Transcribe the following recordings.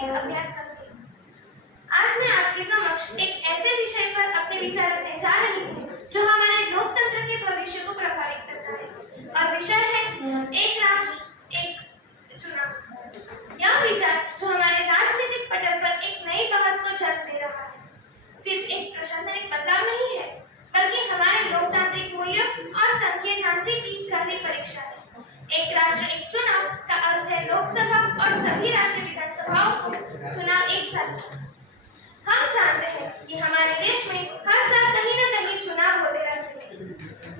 एक अभ्यास करते हैं। आज मैं आपके समक्ष एक ऐसे विषय पर अपने विचार रखने जा रही हूँ जो हमारे लोकतंत्र के भविष्य को प्रभावित करता है, और विषय है एक राष्ट्र एक चुनाव। यह विचार जो हमारे राजनीतिक पटल पर एक नई बहस को जन्म दे रहा है, सिर्फ एक प्रशासनिक बदलाव नहीं है, बल्कि हमारे लोकतांत्रिक मूल्यों और संघीय ढांचे की गहरी परीक्षा है। एक राष्ट्र एक चुनाव का अर्थ है लोकसभा और सभी राष्ट्रीय विधानसभाओं को चुनाव एक साथ। हम जानते हैं कि हमारे देश में हर साल कहीं न कहीं चुनाव होते रहते हैं।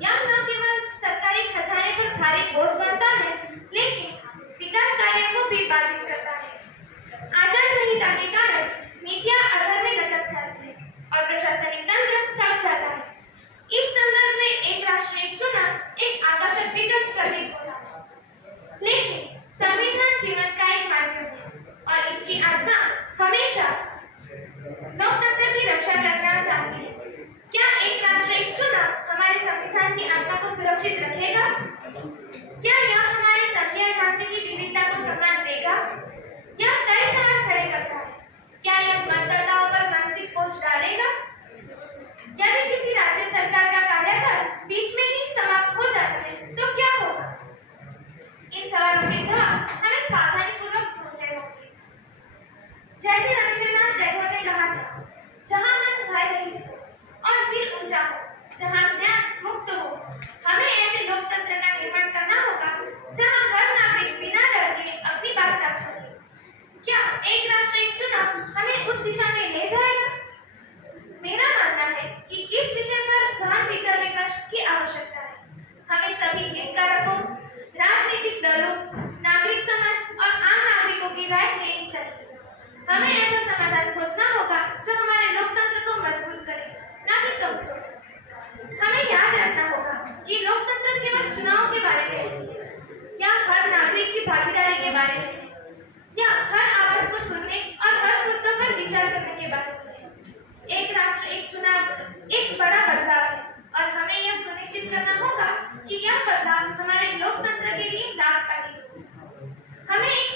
यह न केवल सरकारी खजाने पर भारी बोझ बनता है, लेकिन विकास कार्यों को भी बाधित करता है। आचार संहिता के कारण नीतियां अधर में लटक जाती है और प्रशासनिक तंत्र थक जाता है। इस संदर्भ में एक राष्ट्र एक चुनाव एक आकर्षक विकल्प प्रतीत होता है, लेकिन संविधान जीवन का एक माध्यम है और इसकी आत्मा हमेशा लोकतंत्र की रक्षा करना चाहती है। क्या एक राष्ट्र एक चुनाव हमारे संविधान की आत्मा को सुरक्षित रखेगा? क्या यह हमारे संघीय ढांचे की विविधता को सम्मान देगा? यह कई सवाल खड़े करता है। क्या यह मतदाताओं पर मानसिक बोझ डालेगा? यदि किसी राज्य सरकार का कार्यकाल बीच में ही समाप्त हो जाता है तो क्या होगा? इन सवालों के जवाब हमें सावधानीपूर्वक ढूंढने होंगे। जैसे रविंद्रनाथ टैगोर ने कहा था, जहां मन भय रहित हो और सिर ऊंचा हो, जहां ज्ञान मुक्त हो। हमें ऐसे लोकतंत्र का निर्माण करना होगा जहां हर नागरिक बिना डर के अपनी बात रख सके। क्या एक राष्ट्र एक चुनाव हमें उस दिशा में ले जाएगा? मेरा मानना है कि इस विषय पर गहन विचार विमर्श की आवश्यकता है। हमें सभी हितधारकों, राजनीतिक दलों, नागरिक समाज और आम नागरिकों की राय लेनी चाहिए। हमें ऐसा समाधान खोजना होगा जो हमारे लोकतंत्र को मजबूत करे, न कि कमजोर। हमें याद रखना होगा कि लोकतंत्र केवल चुनाव के बारे में नहीं है, या हर नागरिक की भागीदारी के बारे में है, या हर आवाज को सुनने और हर मुद्दों पर विचार करने के बारे में है। एक राष्ट्र एक चुनाव एक बड़ा बदलाव है और हमें यह सुनिश्चित करना होगा कि यह बदलाव हमारे लोकतंत्र के लिए लाभकारी हो। हमें एक